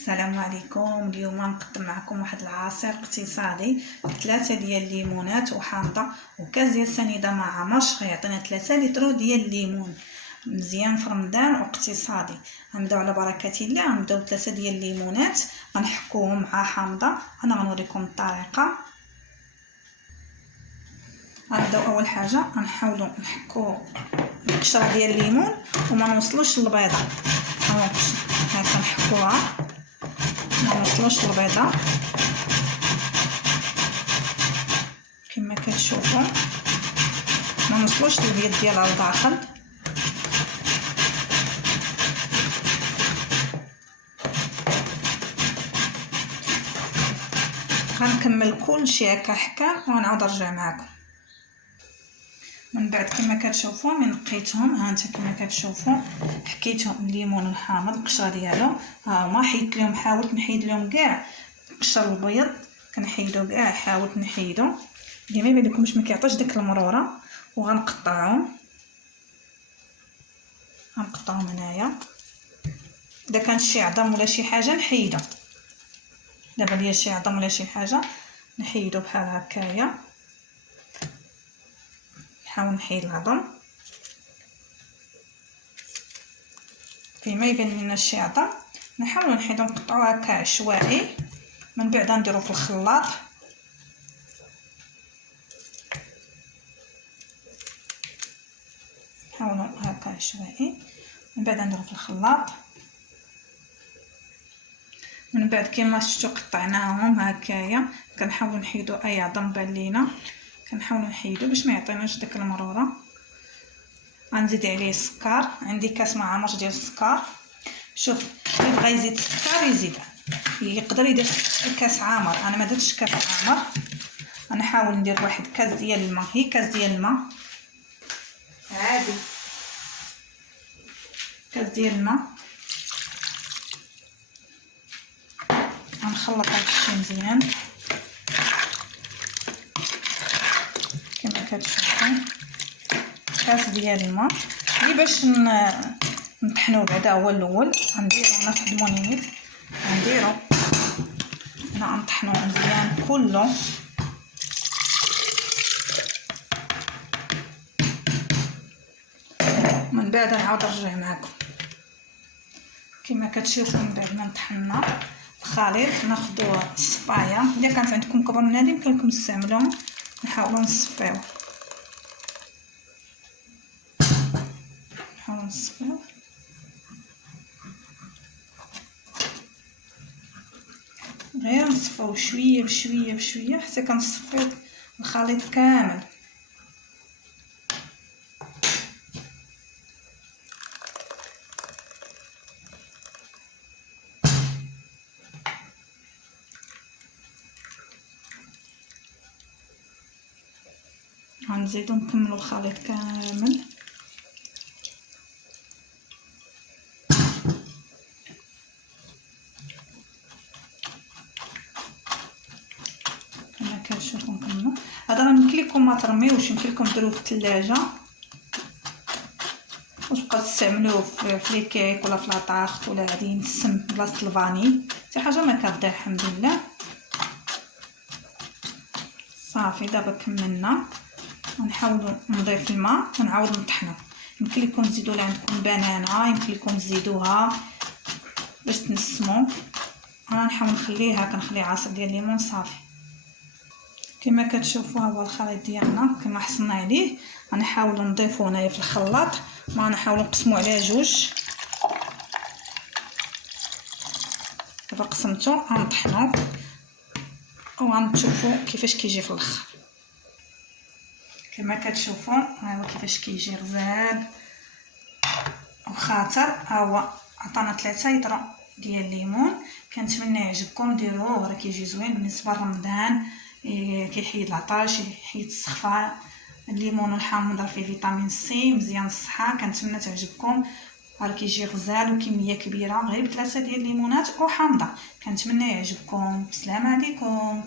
السلام عليكم. اليوم نقدم معكم واحد العصير اقتصادي، 3 ديال الليمونات وحامضه وكاس ديال سنيده مع عمر غيعطينا 3 لتر ديال الليمون مزيان في رمضان واقتصادي. غنبداو على بركه الله. غنبداو 3 ديال الليمونات غنحكوهم مع حامضه. انا غنوريكم الطريقه. غنبداو اول حاجه غنحاولوا نحكو القشره ديال الليمون وما نوصلوش للبيضه. هكا نحكوها ما نوصلوش للبيضه كما كتشوفوا، ما نوصلوش للبيض ديالها لداخل. غنكمل كلشي هكا حكا وغنعاود نرجع معكم من بعد. كما كتشوفوا من نقيتهم، ها انت كما كتشوفوا حكيتهم الليمون الحامض القشره ديالو ها هما. حيدت لهم، حاولت نحيد لهم كاع القشر البيض، كنحيدو كاع، حاولت نحيدو ديما يبان لكم باش ما كيعطيش ديك المروره. وغنقطعهم هنايا. اذا كان شي عظم ولا شي حاجه نحيدو، دابا ليا شي عظم ولا شي حاجه نحيدو بحال هكايا. نحاول نحيد العظم كيما يبان لنا شي عظم، نحاولوا نحيدو نقطعو هكا عشوائي. من بعد نديرو في الخلاط، نحاولوا هكا عشوائي. من بعد نديرو في الخلاط. من بعد كما شفتوا قطعناهم هكايا، كنحاولوا نحيدو اي عظم بان لينا، كنحاولوا نحيدو باش ما يعطيناش ديك المروره. غنزيد عليه السكر، عندي كاس مع عمر ديال السكر. شوف اللي بغى يزيد السكر يزيد، يقدر يدير كاس عامر. انا ما درتش كاس عامر، انا نحاول ندير واحد كاس ديال الماء. هي كاس ديال الماء عادي، كاس ديال الماء. غنخلط هادشي مزيان كما كتشوفوا. كاس ديال الماء هي باش نطحنوه بعدا. هو الاول غنديرو انا في المونيميت، غنديرو هنا نطحنوه مزيان كله. من بعد نعاود نرجع معكم كما كتشوفوا. من بعد ما طحنا الخليط ناخذوا الصفايه. الا كانت عندكم كبر من هذه يمكن لكم تستعملوها. نحاولوا نصفيوه، غير نصفيو شويه بشويه بشويه حتى كنصفيو الخليط كامل. غنزيدو نكملو الخليط كامل. كما كتشوفوا نكملو. هذا راه يمكن لكم ما ترميوش، يمكن لكم ديروه في الثلاجه وتبقاو تستعملوه في لي كيك ولا في لاطاخت ولا غادي ينسم بلاصه الفاني، حتى حاجه ما كتضيع الحمد لله. صافي دابا كملنا. غنحاولوا نضيف الماء ونعاود نطحنو. يمكن لكم تزيدوا لا عندكم بنانه، يمكن لكم تزيدوها باش تنسموا. انا نحاول نخليها، كنخلي عصير ديال الليمون صافي. كما كتشوفوا هو الخليط ديالنا كما حصلنا عليه. غنحاولوا نضيفوه هنايا في الخلاط، ما نحاولوا نقسموا على جوج. دابا قسمتو غنطحنو وغنشوفوا كيفاش كيجي في الاخر. كما كتشوفوا ها هو كيفاش كيجي غزال وخاطر. ها هو عطانا 3 لتر ديال الليمون. كنتمنى يعجبكم، ديروه راه كيجي زوين بالنسبه لرمضان. كيحيد العطش، يحيد السخفه. الليمون والحامض راه فيه فيتامين سي مزيان الصحه. كنتمنى تعجبكم، راه كيجي غزال وكميه كبيره، غير 3 ديال الليمونات وحامضه. كنتمنى يعجبكم. السلام عليكم.